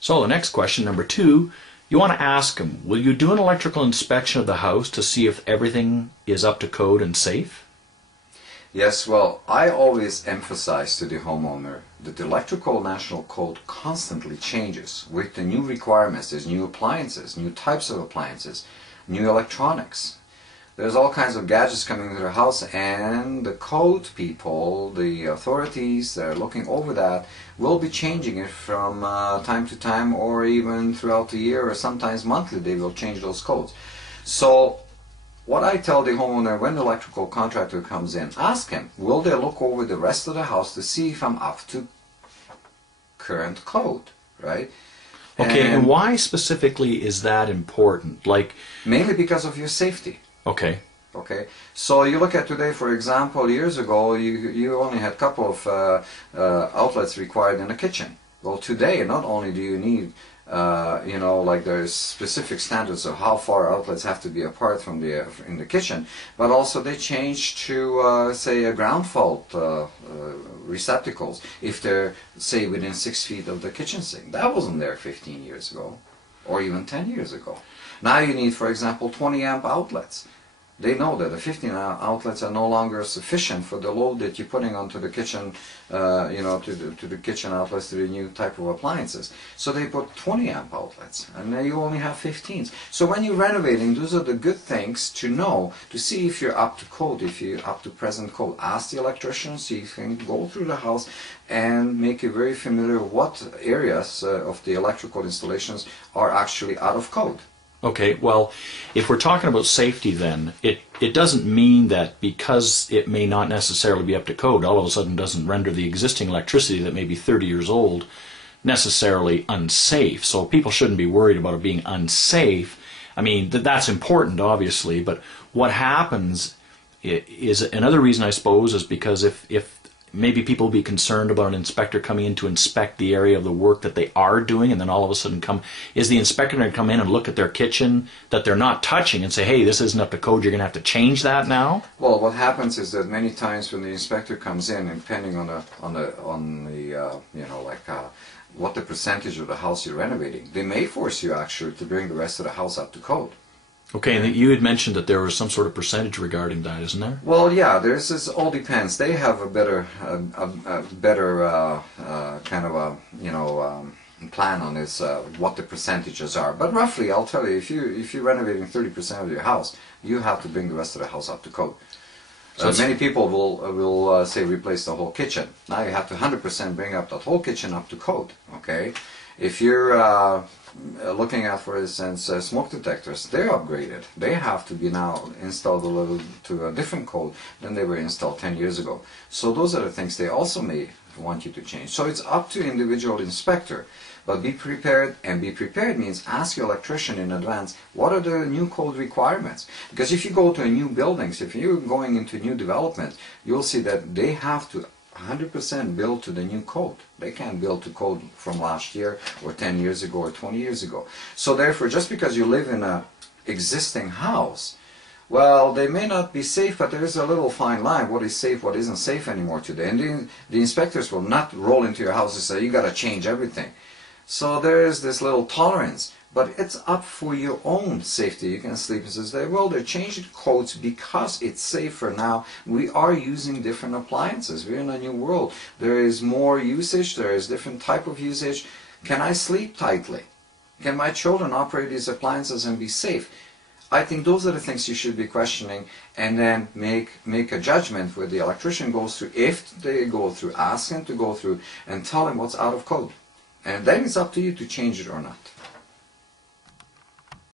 So the next question, number 2, you want to ask them, will you do an electrical inspection of the house to see if everything is up to code and safe? Yes, well, I always emphasize to the homeowner that the electrical national code constantly changes with the new requirements. There's new appliances, new types of appliances, new electronics. There's all kinds of gadgets coming into the house, and the code people, the authorities that are looking over that, will be changing it from time to time, or even throughout the year, or sometimes monthly they will change those codes. So what I tell the homeowner when the electrical contractor comes in, ask him, will they look over the rest of the house to see if I'm up to current code, right? Okay, and why specifically is that important? Like, mainly because of your safety. Okay. Okay, so you look at today, for example, years ago you only had a couple of outlets required in the kitchen. Well, today not only do you need you know, like there's specific standards of how far outlets have to be apart from the in the kitchen, but also they changed to say a ground fault receptacles if they're say within 6 feet of the kitchen sink. That wasn't there 15 years ago or even 10 years ago. Now you need, for example, 20 amp outlets. They know that the 15 outlets are no longer sufficient for the load that you're putting onto the kitchen, you know, to the kitchen outlets, to the new type of appliances. So they put 20 amp outlets, and then you only have 15s. So when you're renovating, those are the good things to know, to see if you're up to code, if you're up to present code. Ask the electrician, see if you can go through the house and make you very familiar what areas of the electrical installations are actually out of code. Okay, well, if we're talking about safety then, it doesn't mean that because it may not necessarily be up to code, all of a sudden doesn't render the existing electricity that may be 30 years old necessarily unsafe. So people shouldn't be worried about it being unsafe. I mean, that's important, obviously, but what happens is, another reason I suppose, is because if maybe people will be concerned about an inspector coming in to inspect the area of the work that they are doing, and then all of a sudden is the inspector going to come in and look at their kitchen that they're not touching and say, hey, this isn't up to code, you're going to have to change that now? Well, what happens is that many times when the inspector comes in, and depending on the you know, like what the percentage of the house you're renovating, they may force you actually to bring the rest of the house up to code. Okay, and you had mentioned that there was some sort of percentage regarding that, isn't there? Well, yeah, there's this. All depends. They have a better, kind of a, you know, plan on this, what the percentages are. But roughly, I'll tell you, if you're renovating 30% of your house, you have to bring the rest of the house up to code. So many people will say replace the whole kitchen. Now you have to 100% bring up that whole kitchen up to code. Okay, if you're looking at, for instance, smoke detectors, they're upgraded. They have to be now installed a little to a different code than they were installed 10 years ago. So those are the things they also may want you to change. So it's up to individual inspector. But be prepared, and be prepared means ask your electrician in advance, what are the new code requirements? Because if you go to new buildings, if you're going into new development, you'll see that they have to 100% build to the new code. They can't build to code from last year or 10 years ago or 20 years ago. So therefore, just because you live in an existing house, well, they may not be safe, but there is a little fine line. What is safe, what isn't safe anymore today. And the inspectors will not roll into your house and say, you got to change everything. So there is this little tolerance. But it's up for your own safety. You can sleep and say, well, they're changing codes because it's safer now. We are using different appliances. We're in a new world. There is more usage. There is different type of usage. Can I sleep tightly? Can my children operate these appliances and be safe? I think those are the things you should be questioning, and then make a judgment where the electrician goes through. If they go through, ask him to go through and tell him what's out of code. And then it's up to you to change it or not.